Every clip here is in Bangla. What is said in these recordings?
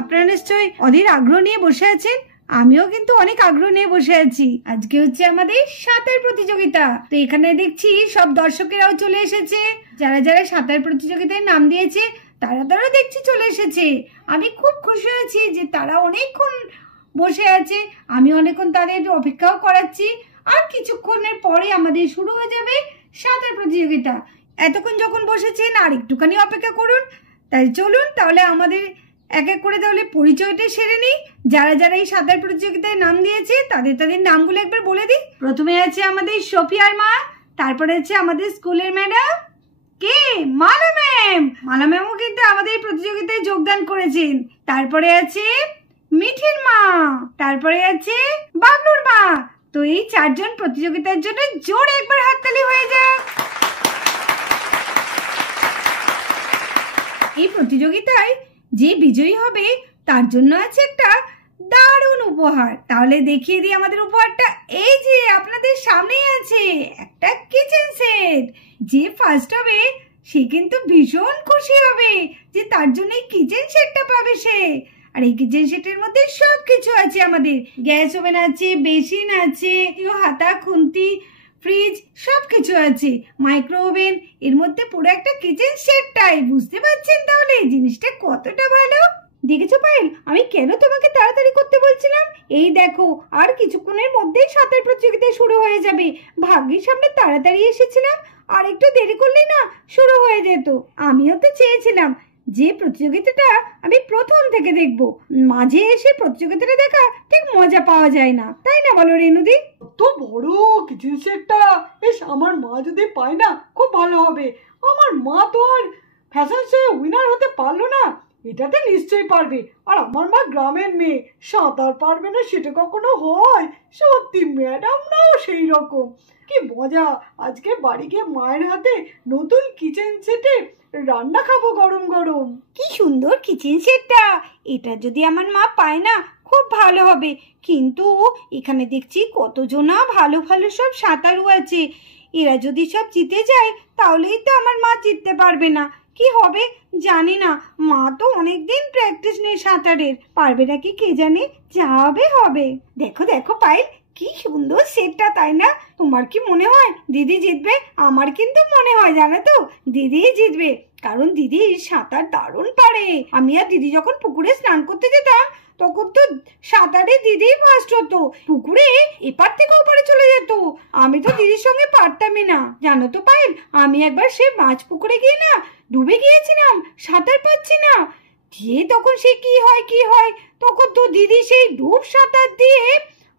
আপনারা নিশ্চয়ই অধীর আগ্রহ নিয়ে বসে আছেন, আমিও কিন্তু অনেক আগ্রহ নিয়ে বসে আছি। আজকে হচ্ছে আমাদের সাঁতার প্রতিযোগিতা। তো এখানে দেখছি সব দর্শকেরাও চলে এসেছে, যারা যারা সাঁতার প্রতিযোগিতায় নাম দিয়েছে তারা দেখছি চলে এসেছে। আমি খুব খুশি হয়েছি যে তারা অনেকক্ষণ বসে আছে, আমি অনেকক্ষণ তাদের অপেক্ষাও করাচ্ছি। আর কিছুক্ষণের পরে আমাদের শুরু হয়ে যাবে সাঁতার প্রতিযোগিতা। এতক্ষণ যখন বসেছেন আর একটুখানি অপেক্ষা করুন। তাই চলুন তাহলে আমাদের এক এক করে তাহলে পরিচয়টা সেরে নিই। যারা যারা এই সাঁতার প্রতিযোগিতায় নাম দিয়েছে তাদের নামগুলো একবার বলে দিই। প্রথমে আছে আমাদের সোফিয়ার মা, তারপরে আছে আমাদের স্কুলের ম্যাডাম কে মালা ম্যাম। মালা ম্যামও কিন্তু আমাদের প্রতিযোগিতায় যোগদান করেছেন। তারপরে আছে মিঠির মা, তারপরে আছে বাবলুর মা। তো এই চারজন প্রতিযোগিতার জন্য জোরে একবার হাততালি হয়ে যাক। এই প্রতিযোগিতায় যে বিজয়ী হবে তার জন্য আছে একটা দারুণ উপহার। তাহলে দেখিয়ে দিই আমাদের উপহারটা। এই যে আপনাদের সামনেই আছে একটা কিচেন সেট। যে ফার্স্ট হবে সে কিন্তু ভীষণ খুশি হবে যে তার জন্য এই কিচেন সেটটা পাবে সে। আর এই কিচেন সেটের মধ্যে সবকিছু আছে, আমাদের গ্যাস ওভেন আছে, বেসিন আছে, হাতা খুন্তি, ফ্রিজ সবকিছু আছে, মাইক্রো ওভেন। এর মধ্যে পুরো একটা কিচেন সেটটাই। বুঝতে পারছেন তাহলে এই জিনিসটা কতটা ভালো। দেখেছো পায়েল, আমি কেন তোমাকে তাড়াতাড়ি করতে বলছিলাম? এই দেখো আর কিছুক্ষণের মধ্যেই সাঁতার প্রতিযোগিতা শুরু হয়ে যাবে। ভাগ্যিস আমরা তাড়াতাড়ি এসেছিলাম, আর একটু দেরি করলেই না শুরু হয়ে যেত। আমিও তো চেয়েছিলাম যে প্রতিযোগিতাটা আমি প্রথম থেকে দেখব, মাঝে এসে প্রতিযোগিতাটা দেখা ঠিক মজা পাওয়া যায় না, তাই না বলো রেনুদি? তো বড় কিচেন সেটটা বেশ আমার মা যদি পায় না খুব ভালো হবে। আমার মা তো আর ফ্যাশন শো উইনার হতে পারলো না, এটাতে নিশ্চয়ই পারবে। আর আমার মা গ্রামের মেয়ে, সাঁতার পারবে না সেটা কখনো হয়? সত্যি ম্যাডাম নাও সেই রকম। কি মজা, আজকে বাড়ি গিয়ে মায়ের হাতে নতুন কিচেন সেটে রান্না খাবো গরম গরম। কি সুন্দর কিচেন সেটটা, এটা যদি আমার মা পায় না খুব ভালো হবে। কিন্তু এখানে দেখছি কতজনা ভালো ভালো সব সাঁতারু আছে, এরা যদি সব জিতে যায় তাহলেই তো আমার মা জিততে পারবে না। কি হবে জানি না, মা তো অনেকদিন প্র্যাকটিস নেই সাঁতারের, পারবে নাকি কে জানে। যা হবে হবে। দেখো দেখো পায়েল, কি সুন্দর সেটটা, তাই না? তোমার কি মনে হয় দিদি জিতবে? আমার কিন্তু মনে হয় জানো তো দিদি জিতবে, কারণ দিদি সাঁতার দারুণ পারে। আমি আর দিদি যখন পুকুরে স্নান করতে যেতাম তখন তো সাঁতারে দিদি ফার্স্ট হতো, পুকুরে এপার থেকে ওপারে চলে যেত। আমি তো দিদির সঙ্গে পারতামই না জানো তো পায়েল। আমি একবার সে মাছ পুকুরে গিয়ে না ডুবে গিয়েছিলাম, সাঁতার পাচ্ছি না। দিয়ে তখন সে কি হয় তখন তো দিদি সেই ডুব সাঁতার দিয়ে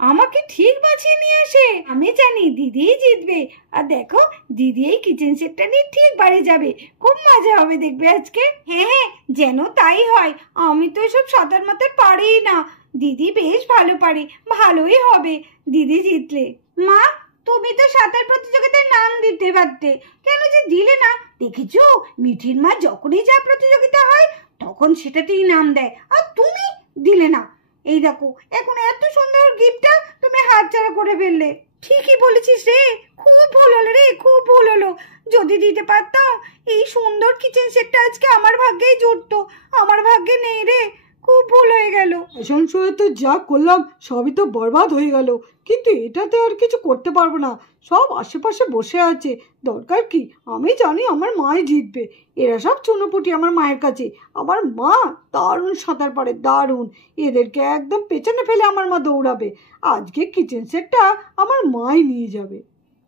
আমাকে ঠিক বাঁচিয়ে নিয়ে আসে। আমি জানি দিদি জিতবে। আর দেখো দিদি এই কিচেন সেটটা নিয়ে ঠিক বাড়ি যাবে, খুব মজা হবে দেখবে আজকে। হ্যাঁ যেন তাই হয়। আমি তো এসব সাঁতার মাতার পারি না, দিদি বেশ ভালো পারে, ভালোই হবে দিদি জিতলে। মা তুমি তো সাঁতার প্রতিযোগিতায় নাম দিতে পারতে, কেন যে দিলে না? দেখেছো মিঠির মা যখনই যা প্রতিযোগিতা হয় তখন সেটাতেই নাম দেয়, আর তুমি দিলে না। এই দেখো এখন এত সুন্দর গিফটটা তুমি হাতছাড়া করে ফেললে। ঠিকই বলেছিস রে, খুব ভুল হলো রে, খুব ভুল হলো। যদি দিতে পারতাম এই সুন্দর কিচেন সেটটা আজকে আমার ভাগ্যেই জুটতো, আমার ভাগ্যে নেই রে, খুব ভুল হয়ে গেল। ফ্যাশন শোয়ে তো যা করলাম সবই তো বরবাদ হয়ে গেল, কিন্তু এটাতে আর কিছু করতে পারবো না। সব আশেপাশে বসে আছে, দরকার কি? আমি জানি আমার মাই জিতবে। এরা সব চুনোপুটি আমার মায়ের কাছে। আমার মা দারুণ সাঁতার পারে, দারুণ। এদেরকে একদম পেছনে ফেলে আমার মা দৌড়াবে। আজকে কিচেন সেটটা আমার মাই নিয়ে যাবে।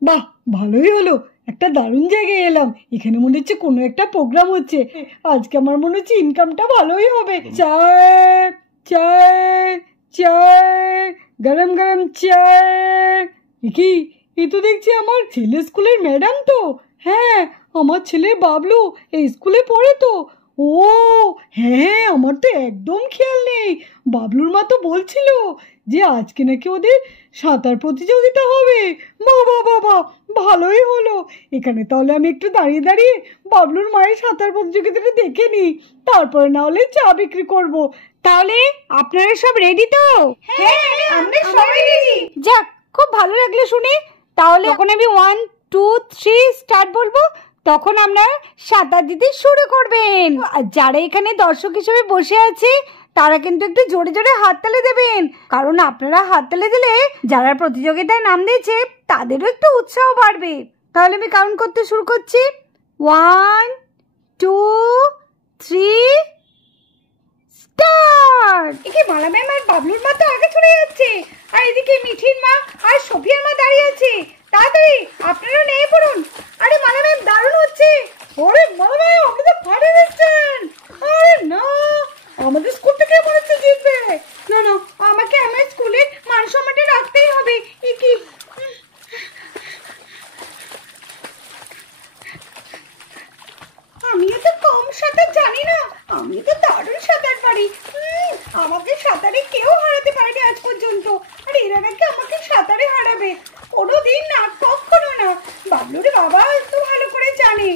বাহ, ভালোই হলো, একটা দারুণ জায়গায় এলাম। এখানে মনে হচ্ছে কোনো একটা প্রোগ্রাম হচ্ছে। আজকে আমার মনে হচ্ছে ইনকামটা ভালোই হবে। চায় চায় চায়, গরম গরম চায়। কি, এ তো দেখছি আমার ছেলে স্কুলের ম্যাডাম তো। হ্যাঁ, আমার ছেলে বাবলু এই স্কুলে পড়ে তো। ও হ্যাঁ, আমার তো একদম খেয়াল নেই। বাবলুর মা তো বলছিল যে আজকে নাকি ওদের সাঁতার প্রতিযোগিতা হবে। বাবা বাবা, ভালোই হলো। এখানে তাহলে আমি একটু দাঁড়িয়ে দাঁড়িয়ে বাবলুর মায়ের সাঁতার প্রতিযোগিতাটা দেখে নিই, তারপরে না হলে চা বিক্রি করব। তাহলে আপনারা সব রেডি তো? হ্যাঁ, আমরা সবাই রেডি। যাক, খুব ভালো লাগলো শুনে। তাহলে যখন আমি 1 2 3 স্টার্ট বলবো তখন আমরা সাঁতার দিতে শুরু করবেন। আর যারা এখানে দর্শক হিসেবে বসে আছে তারা কিন্তু একটু জোরে জোরে হাততালি দেবেন, কারণ আপনারা হাততালি দিলে যারা প্রতিযোগিতায় নাম দিয়েছে তাদেরও একটু উৎসাহ বাড়বে। তাহলে আমি কাউন্ট করতে শুরু করছি। 1 2 3 স্টার্ট। একে মালা ম্যাম আর বাবলুর মা তো আগে চলে যাচ্ছে, আর এদিকে মিঠির মা আর সোফিয়ার মা দাঁড়িয়ে আছে। তাড়াতাড়ি আপনারা নেমে পড়ুন। আরে মালা ম্যাম দারুণ হচ্ছে। আরে মালা ম্যাম আপনি তো ফাটে দিচ্ছেন। আরে না, আমাদের স্কুল থেকে মনে হচ্ছে জিতবে। না না, আমাকে আমার স্কুলের মান সম্মানটা রাখতেই হবে। কি আমিও তো কম সাঁতার জানি না, আমি তো দারুণ সাঁতার পারি। আমাকে সাঁতারে কেউ হারাতে পারেনি আজ পর্যন্ত, আর এরা নাকি আমাকে সাঁতারে হারাবে। কোনোদিন না, কখনো না। বাবলুর বাবা একটু ভালো করে জানে।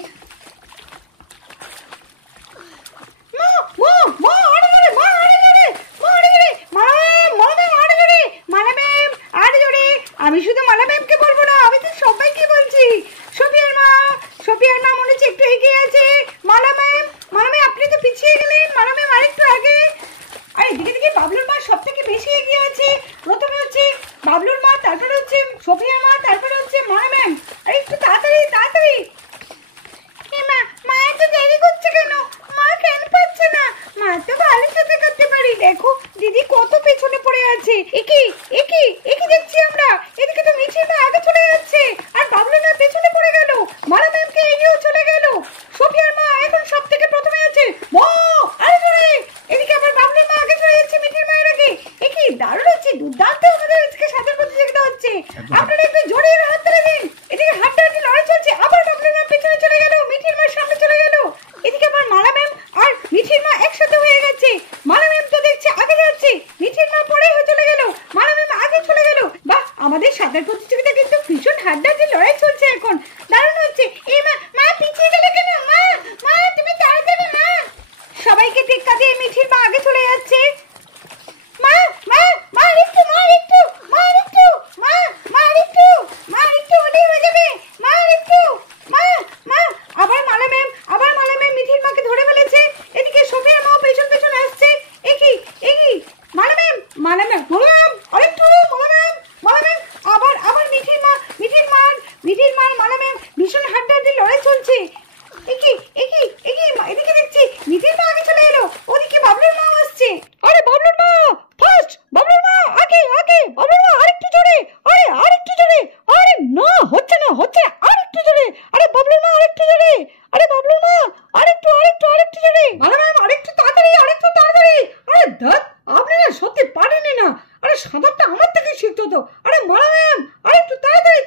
আমি শুধু মালা ম্যামকে বলবো না, আমি তো সবাইকে বলছি। সোফিয়ার মা মনে হচ্ছে একটু এগিয়ে আছে। মালা ম্যাম আপনি তো পিছিয়ে গেলেন। মালা ম্যাম আরেকটু আগে। আর এদিকে দিকে বাবলুর মা সব থেকে বেশি এগিয়ে আছে। প্রথমে হচ্ছে বাবলুর মা, তারপরে হচ্ছে সোফিয়ার মা, তারপরে হচ্ছে মালা ম্যাম। আর একটু তাড়াতাড়ি তাড়াতাড়ি। মা এত দেরি করছে কেন? মা কেন পাচ্ছে না? মা তো ভালো সাথে করতে পারি। দেখো দিদি কত পেছনে পড়ে আছে। একই দেখছি আমরা। এদিকে তো মিঠির মা আগে চলে যাচ্ছে, আর বাবলু না পেছনে পড়ে গেল। মালা ম্যামকে এগিয়েও চলে গেল। সোফিয়ার মা এখন সব থেকে প্রথমে আছে। আরে জোরে। এদিকে আবার বাবলুর মা আগে চলে যাচ্ছে মিঠির মায়ের আগে। একই দারুণ হচ্ছে, দুর্দান্ত আমাদের আজকে সাঁতার প্রতিযোগিতা হচ্ছে। আপনারা একটু জোরে হাত তুলে দিন। এদিকে হাড্ডাহাড্ডি লড়াই চলছে। আবার বাবলুর মা পেছনে চলে গেল, মিঠির মার সামনে চলে গেল। এদিকে আবার মালা ম্যাম আর মিঠির মা একসাথে হয়ে গেছে। মালা ম্যাম তো দেখছে আগে যাচ্ছে, মিঠির মা পরে চলে গেল, মালা ম্যাম আগে চলে গেল। বাহ, আমাদের সাঁতার প্রতিযোগিতা কিন্তু ভীষণ হাড্ডাহাড্ডি লড়াই চলছে এখন। দারুণ হচ্ছে। এই মা পিছিয়ে গেলে কেন? মা তুমি তাড়াতাড়ি। মা সবাইকে টেক্কা দিয়ে মিঠির মা আগে চলে যাচ্ছে। আবার মালা ম্যাম মিঠির মাকে ধরে ফেলেছে। এদিকে সোফিয়ার মা পেছন পেছন আসছে। একই মালা ম্যাম আরেকটু। মালা ম্যাম আবার মিঠির মার মালা ম্যাম ভীষণ হাড্ডাহাড্ডি লড়াই চলছে। একই এদিকে দেখছি মিঠির মা আগে চলে এলো। ওদিকে বাবলুর মা আসছে। আরে বাবলুর মা ফার্স্ট, বাবলুর মা আগে। বাবলুর মা আরেকটু জোরে। আরেকটু জোরে। আরে না, হচ্ছে না, আরেকটু জোরে। আরে বাবলুর মা আরেকটু জোরে। আরে বাবলুর মা আরেকটু জোরে। মালা ম্যাম আরেকটু তাড়াতাড়ি। আরে ধ্যাৎ, আপনি না সত্যি পারেনই না। আরে সাঁতারটা আমার থেকে শিখতে হতো। আরে মালা ম্যাম আরেকটু তাড়াতাড়ি।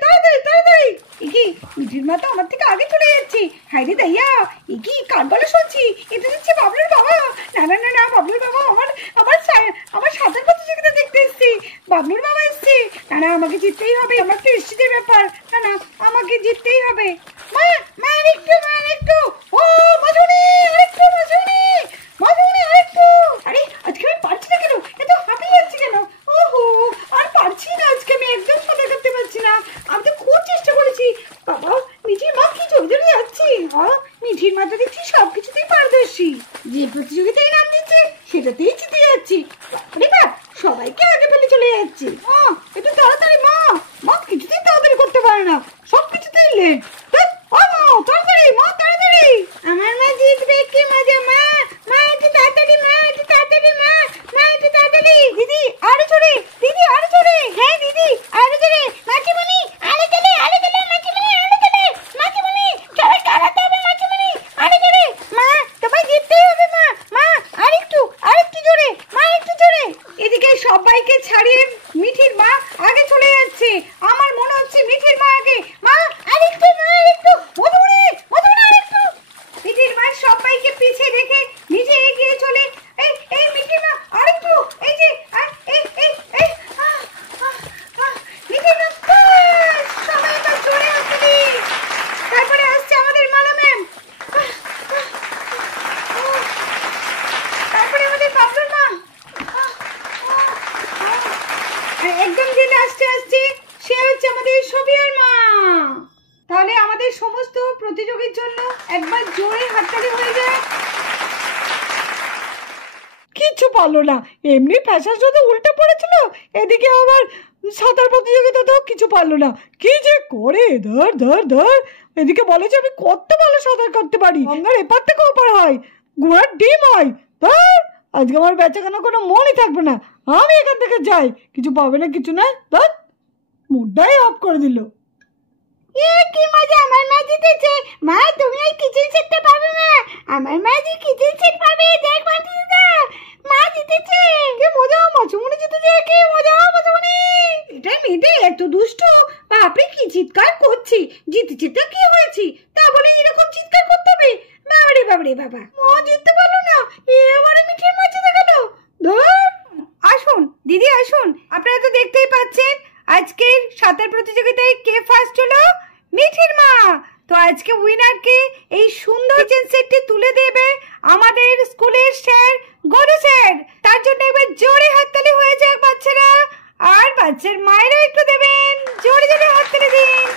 কি মিঠির মা তো আমার থেকে আগে চলে যাচ্ছে। হাই রে দাইয়া, কি কার গলা শুনছি? এটা হচ্ছে বাবলুর বাবা। না, বাবলুর বাবা আমার সাঁতার প্রতিযোগিতা দেখতে এসছে। বাবলুর বাবা এসছে। না আমাকে জিততেই হবে, আমার তো এসছিদের ব্যাপার। না আমাকে জিততেই হবে। মা আরেকটু। ও মধুনি আরেকটু। আরে আজকে আমি পারছি না কেন? এত হাঁপিয়ে যাচ্ছি কেন? ওহো, আর পারছি না আজকে, আমি একদম সাঁতার কাটতে পারছি না। আমি তো খুব চেষ্টা করেছি। বাবা, মিঠির মা কি জোরে যাচ্ছি। মিঠির মা তো দেখছি সবকিছুতেই পারদর্শী। যে প্রতিযোগিতায় নাম দিচ্ছে সেটাতেই জিতে যাচ্ছি। সবাইকে আগে ফেলে চলে যাচ্ছে। একটু তাড়াতাড়ি। মা কিছুতেই তাড়াতাড়ি করতে পারে না, সবকিছুতেই লেট। তাড়াতাড়ি। আমার মা জিতবে, কি মজা। মা একটু তাড়াতাড়ি। দিদি আরো জোরে। হ্যাঁ দিদি আরো জোরে। মাকিমণি আরে গেলে মাকিমণি সবাই কারাতে হবে। মাকিমণি আরে জোরে। মা তোমায় জিততেই হবে। মা আরেকটু জোরে। একটু জোরে। এদিকে সবাইকে ছাড়িয়ে মিঠির মা আগে চলে যাচ্ছে। আমার মনে হচ্ছে মিঠির মা আগে। মা আরেকটু। মধুরি আরেকটু। মিঠির মা সবাইকে পিছিয়ে রেখে নিজে এগিয়ে চলে। এই মিঠির মা আরেকটু। এই যে মিঠির মা সবাই এবার চলে আসবে। তারপরে আসছে আমাদের মালা ম্যাম। তারপরে আমাদের বাবলুর মা। একদম যেটা আসছে সে হচ্ছে আমাদের সোফিয়ার মা। তাহলে আমাদের সমস্ত প্রতিযোগীর জন্য একবার জোরে হাততালি হয়ে যায়। কিছু পারলো না, এমনি ফ্যাশন শোতে উল্টে পড়েছিল, এদিকে আবার সাঁতার প্রতিযোগিতাতেও কিছু পারলো না। কি যে করে, ধর ধর ধর। এদিকে বলে যে আমি কত ভালো সাঁতার কাটতে পারি, গঙ্গার এপার থেকে ওপার হয়, ঘোড়ার ডিম হয়। ধর, আজকে আমার বেচাকেনা কোনো মনই থাকবে না, আমি এখান থেকে যাই। কিছু পাবে না, কিছু না, ধর, মুডটাই অফ করে দিল। কি মজা, আমার মা জিতেছে। মা তুমি এই কিচেন সেটটা পাবে না, আমার মা যে কিচেন সেট পাবে। দেখ মাঝি দিদা, মা জিতেছে। কি মজা, মাছুমনি জিতেছে, কি মজা মাছুমনি। এটা মেয়েটা এত দুষ্টু, বাপরে কি চিৎকার করছি। জিতেছে তো কি হয়েছে, তা বলে এরকম চিৎকার করতে হবে? বাবারে বাবারে বাবা, মা জিততে পারলো না, এবারে মিঠের মা জিতে গেল। ধর, আসুন দিদি আসুন, আপনারা তো দেখতেই পাচ্ছেন আজকের সাঁতার প্রতিযোগিতায় কে ফার্স্ট হলো, মিঠির মা। তো আজকে উইনারকে এই সুন্দর কিচেন সেটটি তুলে দেবে আমাদের স্কুলের স্যার গরু স্যার। তার জন্য এবার জোরে হাততালি হয়ে যাক বাচ্চারা, আর বাচ্চার মায়েরা একটু দেবেন, জোরে জোরে হাততালি দিন।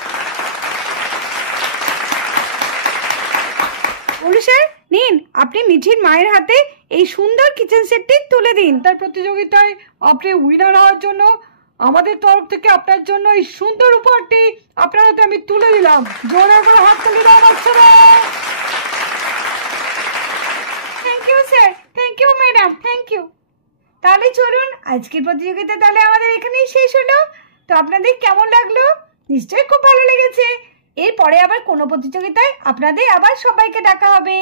গরু স্যার নিন, আপনি মিঠির মায়ের হাতে এই সুন্দর কিচেন সেটটি তুলে দিন। তার প্রতিযোগিতায় আপনি উইনার হওয়ার জন্য আমাদের তরফ থেকে আপনার জন্য এই সুন্দর উপহারটি আপনার হাতে আমি তুলে দিলাম। জোরে করে হাততালি দাও বাচ্চারা। Thank you sir, thank you madam, thank you. তাহলে চলুন, আজকের প্রতিযোগিতা তাহলে আমাদের এখানেই শেষ হলো। তো আপনাদের কেমন লাগলো? নিশ্চয়ই খুব ভালো লেগেছে। এরপরে আবার কোনো প্রতিযোগিতায় আপনাদের আবার সবাইকে ডাকা হবে।